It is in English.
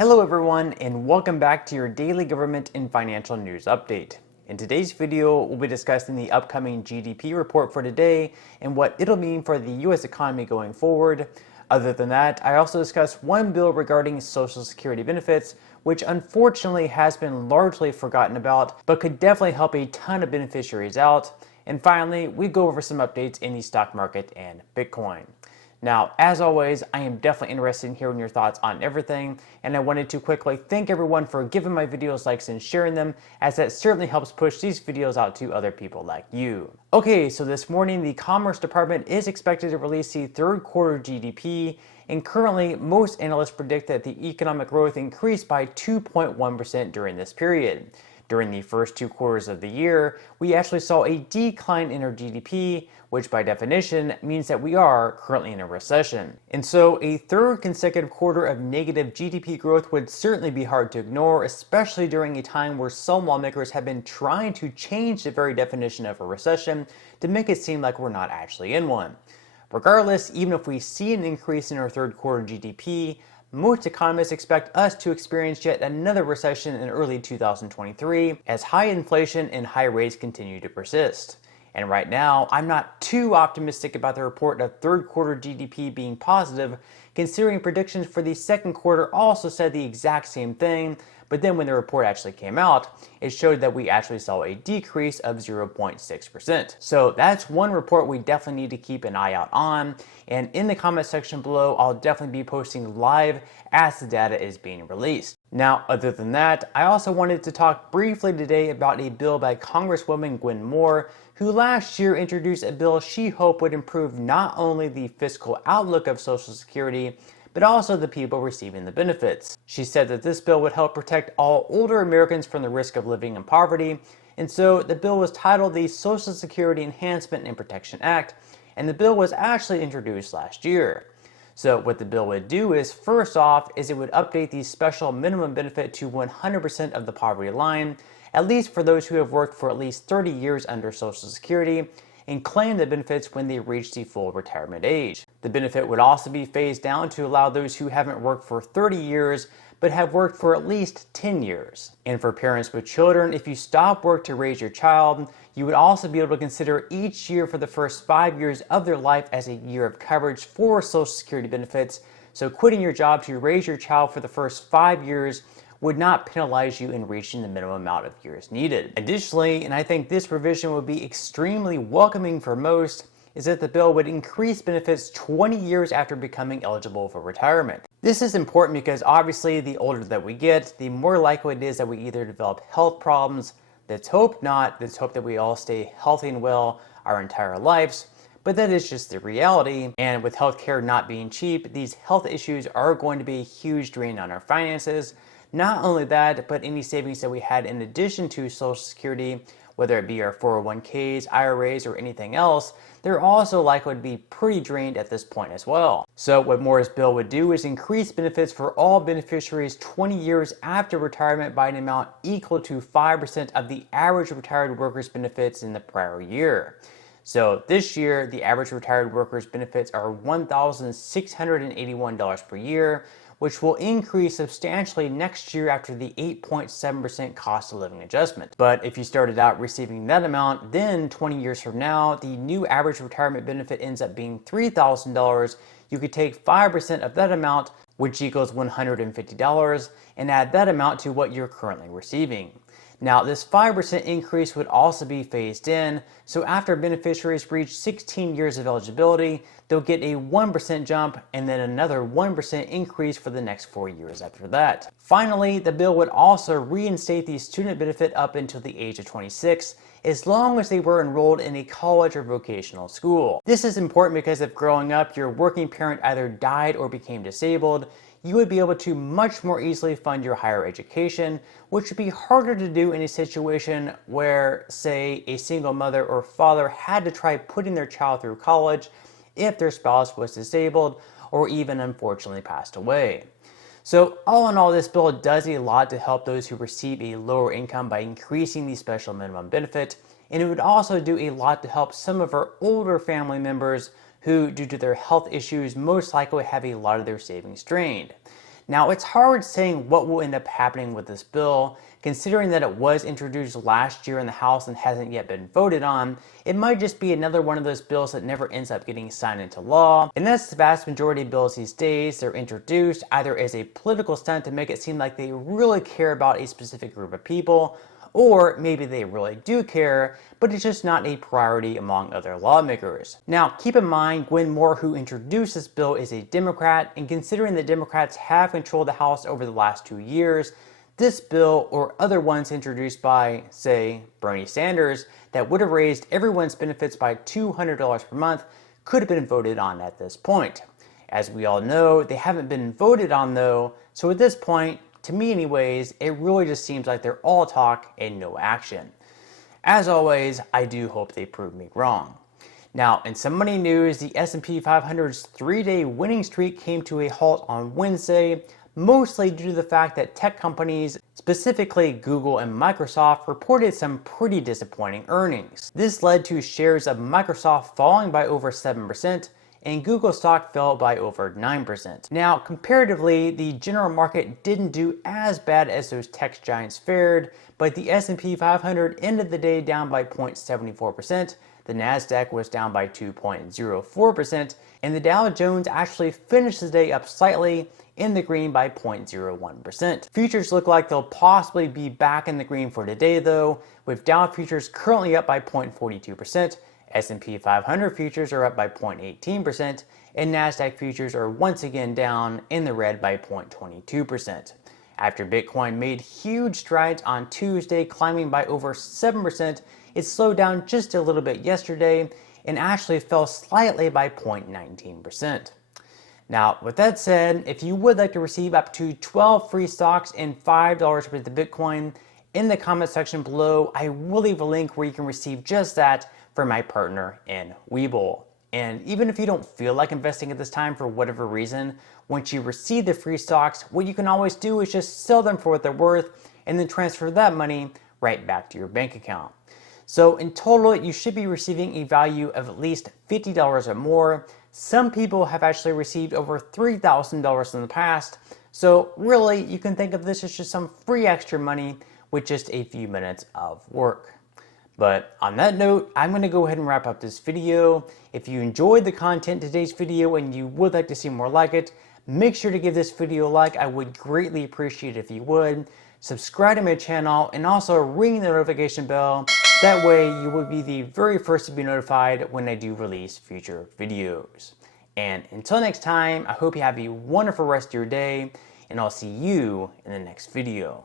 Hello everyone, and welcome back to your daily government and financial news update. In today's video, we'll be discussing the upcoming GDP report for today and what it'll mean for the US economy going forward. Other than that, I also discuss one bill regarding Social Security benefits, which unfortunately has been largely forgotten about, but could definitely help a ton of beneficiaries out. And finally, we go over some updates in the stock market and Bitcoin. Now, as always, I am definitely interested in hearing your thoughts on everything, and I wanted to quickly thank everyone for giving my videos likes and sharing them, as that certainly helps push these videos out to other people like you. Okay, so this morning the Commerce Department is expected to release the third quarter GDP, and currently most analysts predict that the economic growth increased by 2.1% during this period. During the first 2 quarters of the year, we actually saw a decline in our GDP, which by definition means that we are currently in a recession. And so a third consecutive quarter of negative GDP growth would certainly be hard to ignore, especially during a time where some lawmakers have been trying to change the very definition of a recession to make it seem like we're not actually in one. Regardless, even if we see an increase in our third quarter GDP, most economists expect us to experience yet another recession in early 2023 as high inflation and high rates continue to persist. And right now, I'm not too optimistic about the report of third quarter GDP being positive, considering predictions for the second quarter also said the exact same thing, but then when the report actually came out, it showed that we actually saw a decrease of 0.6%. So that's one report we definitely need to keep an eye out on, and in the comment section below, I'll definitely be posting live as the data is being released. Now, other than that, I also wanted to talk briefly today about a bill by Congresswoman Gwen Moore, who last year introduced a bill she hoped would improve not only the fiscal outlook of Social Security, but also the people receiving the benefits. She said that this bill would help protect all older Americans from the risk of living in poverty, and so the bill was titled the Social Security Enhancement and Protection Act, and the bill was actually introduced last year. So what the bill would do is, first off, is it would update the special minimum benefit to 100% of the poverty line, at least for those who have worked for at least 30 years under Social Security, and claim the benefits when they reach the full retirement age. The benefit would also be phased down to allow those who haven't worked for 30 years but have worked for at least 10 years. And for parents with children, if you stop work to raise your child, you would also be able to consider each year for the first 5 years of their life as a year of coverage for Social Security benefits. So quitting your job to raise your child for the first 5 years would not penalize you in reaching the minimum amount of years needed. Additionally, and I think this provision would be extremely welcoming for most, is that the bill would increase benefits 20 years after becoming eligible for retirement. This is important because obviously the older that we get, the more likely it is that we either develop health problems. Let's hope not. Let's hope that we all stay healthy and well our entire lives. But that is just the reality, and with healthcare not being cheap, these health issues are going to be a huge drain on our finances. Not only that, but any savings that we had in addition to Social Security, whether it be our 401ks, IRAs, or anything else, they're also likely to be pretty drained at this point as well. So what Moore's bill would do is increase benefits for all beneficiaries 20 years after retirement by an amount equal to 5% of the average retired worker's benefits in the prior year. So this year, the average retired worker's benefits are $1,681 per year, which will increase substantially next year after the 8.7% cost of living adjustment. But if you started out receiving that amount, then 20 years from now, the new average retirement benefit ends up being $3,000. You could take 5% of that amount, which equals $150, and add that amount to what you're currently receiving. Now, this 5% increase would also be phased in, so after beneficiaries reach 16 years of eligibility, they'll get a 1% jump and then another 1% increase for the next 4 years after that. Finally, the bill would also reinstate the student benefit up until the age of 26, as long as they were enrolled in a college or vocational school. This is important because if growing up your working parent either died or became disabled, you would be able to much more easily fund your higher education, which would be harder to do in a situation where, say, a single mother or father had to try putting their child through college if their spouse was disabled or even unfortunately passed away. So all in all, this bill does a lot to help those who receive a lower income by increasing the special minimum benefit, and it would also do a lot to help some of our older family members who, due to their health issues, most likely have a lot of their savings drained. Now, it's hard saying what will end up happening with this bill, considering that it was introduced last year in the House and hasn't yet been voted on. It might just be another one of those bills that never ends up getting signed into law. And that's the vast majority of bills these days. They're introduced either as a political stunt to make it seem like they really care about a specific group of people, or maybe they really do care, but it's just not a priority among other lawmakers. Now, keep in mind, Gwen Moore, who introduced this bill, is a Democrat, and considering the Democrats have controlled the House over the last 2 years, this bill or other ones introduced by, say, Bernie Sanders, that would have raised everyone's benefits by $200 per month could have been voted on at this point. As we all know, they haven't been voted on though, so at this point, to me anyways, it really just seems like they're all talk and no action. As always, I do hope they prove me wrong. Now, in some money news, the S&P 500's 3-day winning streak came to a halt on Wednesday, mostly due to the fact that tech companies, specifically Google and Microsoft, reported some pretty disappointing earnings. This led to shares of Microsoft falling by over 7%, and Google stock fell by over 9%. Now, comparatively, the general market didn't do as bad as those tech giants fared, but the S&P 500 ended the day down by 0.74%, the Nasdaq was down by 2.04%, and the Dow Jones actually finished the day up slightly in the green by 0.01%. Futures look like they'll possibly be back in the green for today though, with Dow futures currently up by 0.42%, S&P 500 futures are up by 0.18%, and Nasdaq futures are once again down in the red by 0.22%. After Bitcoin made huge strides on Tuesday, climbing by over 7%, it slowed down just a little bit yesterday and actually fell slightly by 0.19%. Now, with that said, if you would like to receive up to 12 free stocks and $5 worth of Bitcoin, in the comment section below, I will leave a link where you can receive just that for my partner in Webull. And even if you don't feel like investing at this time for whatever reason, once you receive the free stocks, what you can always do is just sell them for what they're worth and then transfer that money right back to your bank account. So in total, you should be receiving a value of at least $50 or more. Some people have actually received over $3,000 in the past. So really, you can think of this as just some free extra money with just a few minutes of work. But on that note, I'm going to go ahead and wrap up this video. If you enjoyed the content in today's video and you would like to see more like it, make sure to give this video a like. I would greatly appreciate it if you would. Subscribe to my channel and also ring the notification bell. That way you will be the very first to be notified when I do release future videos. And until next time, I hope you have a wonderful rest of your day, and I'll see you in the next video.